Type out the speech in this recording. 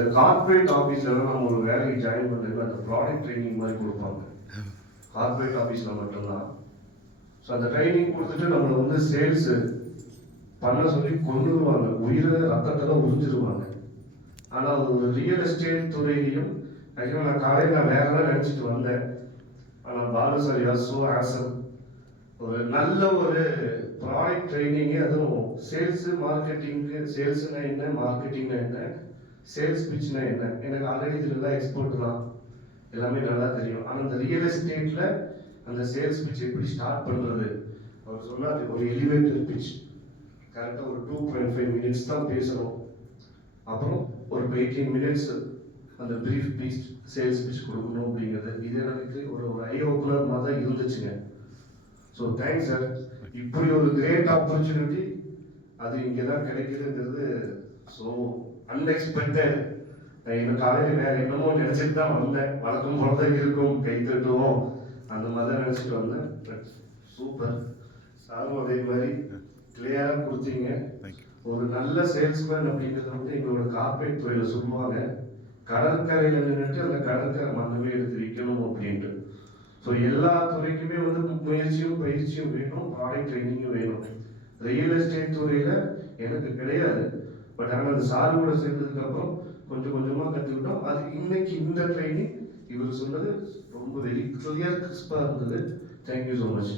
இந்த கார்பரேட் ஆஃபீஸில் நம்ம ஒரு வேலைக்கு ஜாயின் பண்ணுறது அந்த ப்ராடக்ட் ட்ரைனிங் மாதிரி கொடுப்பாங்க. கார்பரேட் ஆஃபீஸில் மட்டும்தான். ஸோ அந்த ட்ரைனிங் கொடுத்துட்டு நம்மளை வந்து சேல்ஸு பண்ண சொல்லி கொண்டுருவாங்க, உயிரை ரத்தத்தெல்லாம் உறிஞ்சிருவாங்க. ஆனால் ஒரு ரியல் எஸ்டேட் துறையிலையும் ஆக்சுவலாக நான் காலையில் நான் வேற தான் நினச்சிட்டு வந்தேன். ஆனால் பாலு சார் யாசோ ஆசம் ஒரு நல்ல ஒரு ப்ராடக்ட் ட்ரைனிங்கு, அதுவும் சேல்ஸு மார்க்கெட்டிங்கு. சேல்ஸுனா என்ன, மார்க்கெட்டிங்னா என்ன, சேல்ஸ் பிச்னா என்ன, எனக்கு ஆல்ரெடி இதெல்லாம் எக்ஸ்போர்ட் தான், எல்லாமே நல்லா தெரியும். ஆனால் இந்த ரியல் எஸ்டேட்டில் அந்த சேல்ஸ் பிச் எப்படி ஸ்டார்ட் பண்ணுறது, அவர் சொன்னார் ஒரு எலிவேட்டர் பிச் கரெக்டாக ஒரு 2.5 minutes தான் பேசணும். அப்புறம் ஒரு 18 minutes அந்த ப்ரீஃப் பீச் சேல்ஸ் பிச் கொடுக்கணும் அப்படிங்கிறது. இது எனக்கு ஒரு ஐ ஓப்பனர் மாதிரி தான் இருந்துச்சுங்க. So thanks sir. இப்படி ஒரு கிரேட் ஆப்பர்ச்சுனிட்டி அது இங்கே தான் கிடைக்குதுங்கிறது ஸோ அன்எக்ஸ்பெக்டட். நான் இன்னும் காலையில் வேறு என்னமோ நினச்சிட்டு தான் வந்தேன். வழக்கம் போல தான் இருக்கும், கை தட்டுவோம் அந்த மாதிரி தான் நினச்சிட்டு வந்தேன். பட் சூப்பர் சாரும் அதே மாதிரி கிளியராக கொடுத்தீங்க. ஒரு நல்ல சேல்ஸ்மேன் அப்படிங்கிறது வந்து எங்களோட கார்பரேட் துறையில் சொல்லுவாங்க, கடற்கரையில் நின்றுட்டு அந்த கடற்கரை மண்ணவே எடுத்து விற்கணும் அப்படின்ட்டு. ஸோ எல்லா துறைக்குமே வந்து முயற்சியும் பயிற்சியும் வேணும், ப்ராடக்ட் ட்ரைனிங்கும் வேணும். ரியல் எஸ்டேட் துறையில் எனக்கு கிடையாது. பட் ஆனால் அந்த சார் கூட சேர்ந்ததுக்கப்புறம் கொஞ்சம் கொஞ்சமாக கற்றுக்கிட்டோம். அது இன்னைக்கு இந்த ட்ரைனிங் இவர் சொன்னது ரொம்ப வெரி கிளியர் கிறிஸ்பாக இருந்தது. Thank you so much.